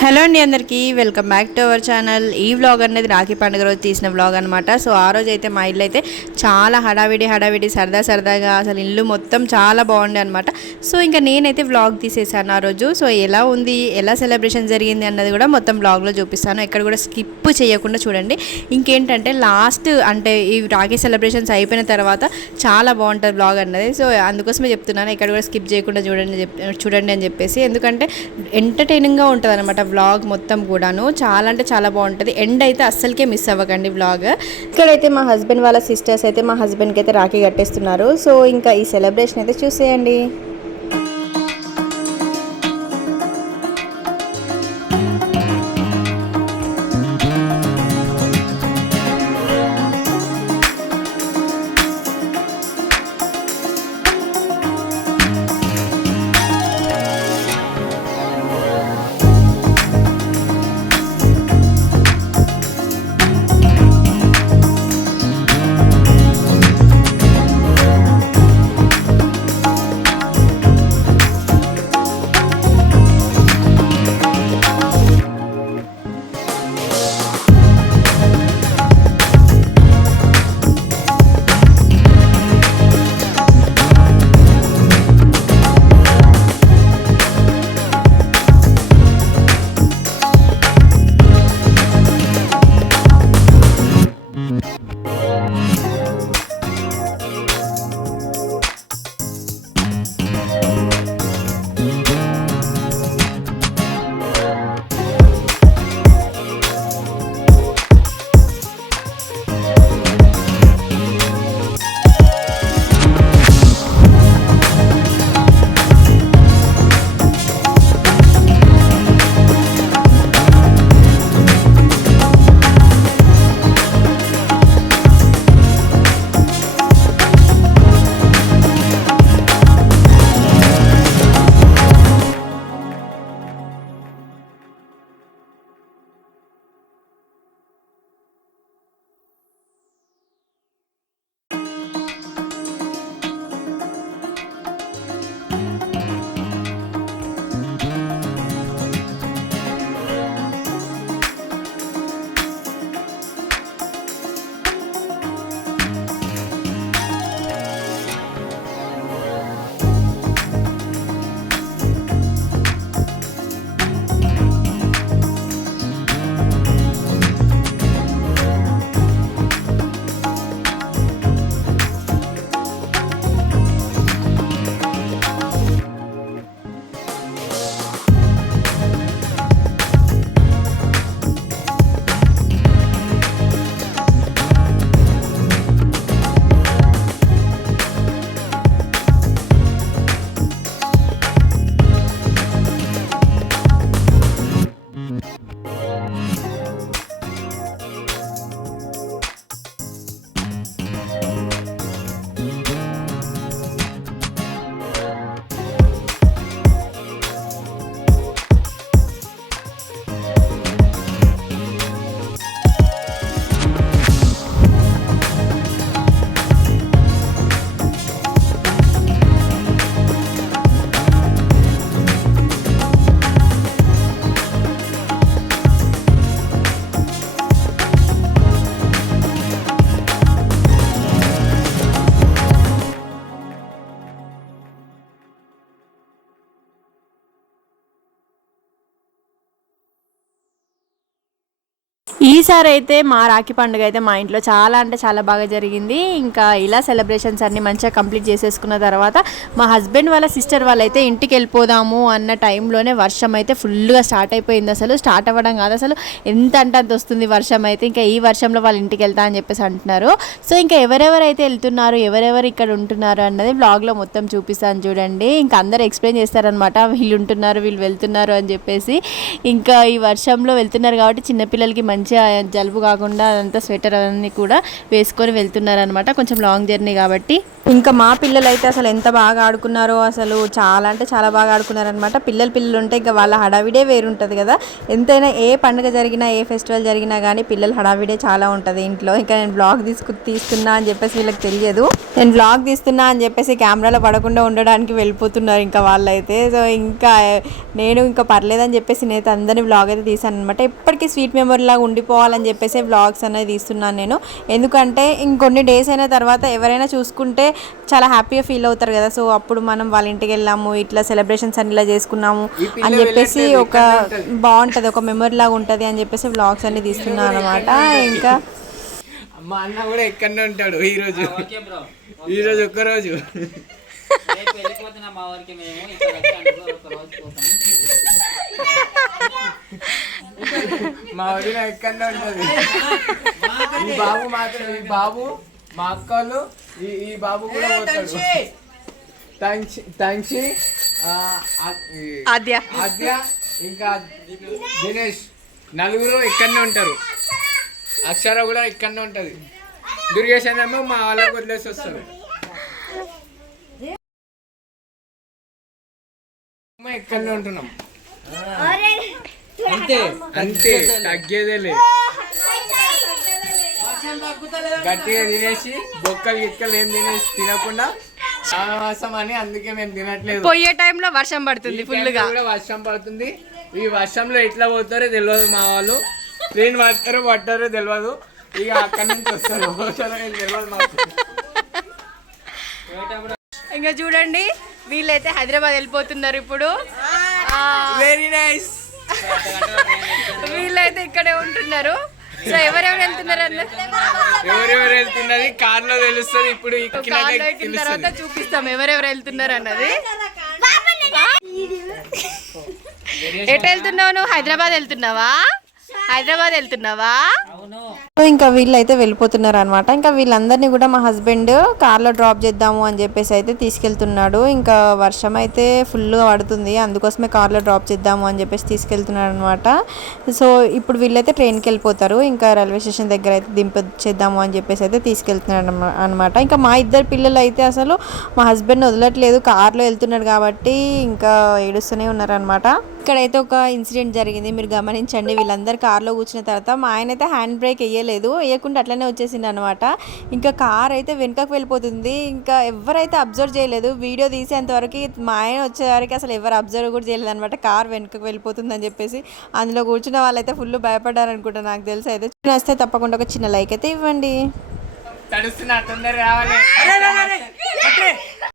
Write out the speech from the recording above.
Hello అండి, అందరికీ welcome back to our channel. ఈ వ్లాగ్ అనేది రాఖీ పండుగ రోజు తీసిన వ్లాగ్ అనమాట. సో ఆ రోజు అయితే మా ఇల్లు అయితే చాలా హడావిడి సరదాగా అసలు ఇల్లు మొత్తం చాలా బాగుండే అనమాట. సో ఇంకా నేనైతే వ్లాగ్ తీసేసాను ఆ రోజు. సో ఎలా ఉంది, ఎలా సెలబ్రేషన్ జరిగింది అన్నది కూడా మొత్తం వ్లాగ్లో చూపిస్తాను. ఎక్కడ కూడా స్కిప్ చేయకుండా చూడండి. ఇంకేంటంటే లాస్ట్ అంటే ఈ రాఖీ సెలబ్రేషన్స్ అయిపోయిన తర్వాత చాలా బాగుంటుంది వ్లాగ్ అన్నది. సో అందుకోసమే చెప్తున్నాను, ఎక్కడ కూడా స్కిప్ చేయకుండా చూడండి అని చెప్పేసి. ఎందుకంటే ఎంటర్టైనింగ్గా ఉంటుంది అనమాట వ్లాగ్ మొత్తం కూడాను. చాలా అంటే చాలా బాగుంటుంది. ఎండ్ అయితే అస్సలకే మిస్ అవ్వకండి వ్లాగ్. ఇక్కడైతే మా హస్బెండ్ వాళ్ళ సిస్టర్స్ అయితే మా హస్బెండ్కి అయితే రాఖీ కట్టేస్తున్నారు. సో ఇంకా ఈ సెలబ్రేషన్ అయితే చూసేయండి. ఈసారి అయితే మా రాఖీ పండుగ అయితే మా ఇంట్లో చాలా అంటే చాలా బాగా జరిగింది. ఇంకా ఇలా సెలబ్రేషన్స్ అన్నీ మంచిగా కంప్లీట్ చేసేసుకున్న తర్వాత మా హస్బెండ్ వాళ్ళ సిస్టర్ వాళ్ళైతే ఇంటికి వెళ్ళిపోదాము అన్న టైంలోనే వర్షం అయితే ఫుల్గా స్టార్ట్ అయిపోయింది. అసలు స్టార్ట్ అవ్వడం కాదు, అసలు ఎంత అంటే అంత వస్తుంది వర్షం అయితే. ఇంకా ఈ వర్షంలో వాళ్ళ ఇంటికి వెళ్తా అని చెప్పేసి అంటున్నారు. సో ఇంకా ఎవరెవరైతే వెళ్తున్నారు, ఎవరెవరు ఇక్కడ ఉంటున్నారు అన్నది బ్లాగ్లో మొత్తం చూపిస్తాను చూడండి. ఇంకా అందరు ఎక్స్ప్లెయిన్ చేస్తారనమాట, వీళ్ళు ఉంటున్నారు వీళ్ళు వెళ్తున్నారు అని చెప్పేసి. ఇంకా ఈ వర్షంలో వెళ్తున్నారు కాబట్టి చిన్నపిల్లలకి మంచిగా జలుబు కాకుండా అదంతా స్వెటర్ అన్నీ కూడా వేసుకొని వెళ్తున్నారనమాట, కొంచెం లాంగ్ జర్నీ కాబట్టి. ఇంకా మా పిల్లలు అయితే అసలు ఎంత బాగా ఆడుకున్నారో, అసలు చాలా అంటే చాలా బాగా ఆడుకున్నారనమాట. పిల్లలు ఉంటే ఇంకా వాళ్ళ హడావిడే వేరుంటుంది కదా. ఎంతైనా ఏ పండుగ జరిగినా ఏ ఫెస్టివల్ జరిగినా కానీ పిల్లల హడావిడే చాలా ఉంటుంది ఇంట్లో. ఇంకా నేను బ్లాగ్ తీస్తున్నా అని చెప్పేసి వీళ్ళకి తెలియదు, నేను బ్లాగ్ తీస్తున్నా అని చెప్పేసి కెమెరాలో పడకుండా ఉండడానికి వెళ్ళిపోతున్నారు ఇంకా వాళ్ళైతే. సో ఇంకా నేను ఇంకా పర్లేదని చెప్పేసి నేనైతే అందరినీ బ్లాగ్ అయితే తీసాను అనమాట. ఎప్పటికీ స్వీట్ మెమరీ లాగా ఉండిపోవాలని చెప్పేసి బ్లాగ్స్ అనేది తీస్తున్నాను నేను. ఎందుకంటే ఇంకొన్ని డేస్ అయిన తర్వాత ఎవరైనా చూసుకుంటే చాలా హ్యాపీగా ఫీల్ అవుతారు కదా. సో అప్పుడు మనం వాళ్ళ ఇంటికి వెళ్ళాము, ఇట్లా సెలబ్రేషన్స్ అన్ని ఇలా చేసుకున్నాము అని చెప్పేసి ఒక బాగుంటుంది, ఒక మెమరీ లాగా ఉంటుంది అని చెప్పేసి వ్లాగ్స్ అన్ని తీస్తున్నాను అనమాట. ఇంకా మా అన్న కూడా ఎక్కడనే ఉంటాడు ఈరోజు ఒక్కరోజు. మా వదిన ఎక్కడనే ఉంటుంది. ఈ బాబు మాత్రం, ఈ బాబు మా అక్కలు, ఈ బాబు కూడా పోతాడు. థ్యాంక్స్ ఆద్య ఇంకా దినేష్ నలుగురు ఇక్కడనే ఉంటారు. అక్షర కూడా ఇక్కడనే ఉంటుంది. దుర్గేషన్ ఏమో మా వాళ్ళకి వదిలేసి వస్తారు. ఇక్కడనే ఉంటున్నాం అంతే అంతే, తగ్గేదే లేదు. గట్టిగా తినేసి బొక్కలు గిక్కలు ఏం తినేసి తినకుండా శ్రావణమాసం అని అందుకే మేము తినట్లేదు. పోయే టైంలో వర్షం పడుతుంది, ఫుల్ గా వర్షం పడుతుంది. ఈ వర్షంలో ఎట్లా పోతారో తెలియదు మా వాళ్ళు. ట్రైన్ పట్టారో తెలియదు. ఇక అక్కడి నుంచి వస్తారు తెలియదు మాకు. ఇంకా చూడండి వీళ్ళైతే హైదరాబాద్ వెళ్ళిపోతున్నారు ఇప్పుడు. Very nice. వీళ్ళైతే ఇక్కడే ఉంటున్నారు. సో ఎవరెవరు వెళ్తున్నారు ఎవరెవరు వెళ్తున్నది కార్ లో తెలుస్తుంది. ఇప్పుడు ఎక్కిన తర్వాత చూపిస్తాం ఎవరెవరు వెళ్తున్నారు అన్నది. ఎటు వెళ్తున్నావు నువ్వు? హైదరాబాద్ వెళ్తున్నావా? హైదరాబాద్ వెళ్తున్నావా? ఇంకా వీళ్ళైతే వెళ్ళిపోతున్నారు అనమాట. ఇంకా వీళ్ళందరినీ కూడా మా హస్బెండ్ కార్లో డ్రాప్ చేద్దాము అని చెప్పేసి అయితే తీసుకెళ్తున్నాడు. ఇంకా వర్షం అయితే ఫుల్గా పడుతుంది, అందుకోసమే కార్లో డ్రాప్ చేద్దాము అని చెప్పేసి తీసుకెళ్తున్నాడు అనమాట. సో ఇప్పుడు వీళ్ళైతే ట్రైన్కి వెళ్ళిపోతారు. ఇంకా రైల్వే స్టేషన్ దగ్గర అయితే దింపొచ్చేద్దాము అని చెప్పేసి అయితే తీసుకెళ్తున్నాడు అనమాట. ఇంకా మా ఇద్దరు పిల్లలు అయితే అసలు మా హస్బెండ్ వదలట్లేదు, కార్లో వెళ్తున్నాడు కాబట్టి ఇంకా ఏడుస్తూనే ఉన్నారనమాట. ఇక్కడైతే ఒక ఇన్సిడెంట్ జరిగింది, మీరు గమనించండి. వీళ్ళందరూ కార్లో కూర్చున్న తర్వాత మా ఆయన అయితే హ్యాండ్ బ్రేక్ వేయకుండా అట్లనే వచ్చేసింది అనమాట. ఇంకా కార్ అయితే వెనుకకు వెళ్ళిపోతుంది. ఇంకా ఎవరైతే అబ్జర్వ్ చేయలేదు, వీడియో తీసేంతవరకు మా ఆయన వచ్చేవరకు అసలు ఎవరు అబ్జర్వ్ కూడా చేయలేదు అనమాట. కార్ వెనుకకు వెళ్ళిపోతుంది అని చెప్పేసి అందులో కూర్చున్న వాళ్ళైతే ఫుల్ భయపడ్డారు అనుకుంటా, నాకు తెలిసి. అయితే వస్తే తప్పకుండా ఒక చిన్న లైక్ అయితే ఇవ్వండి.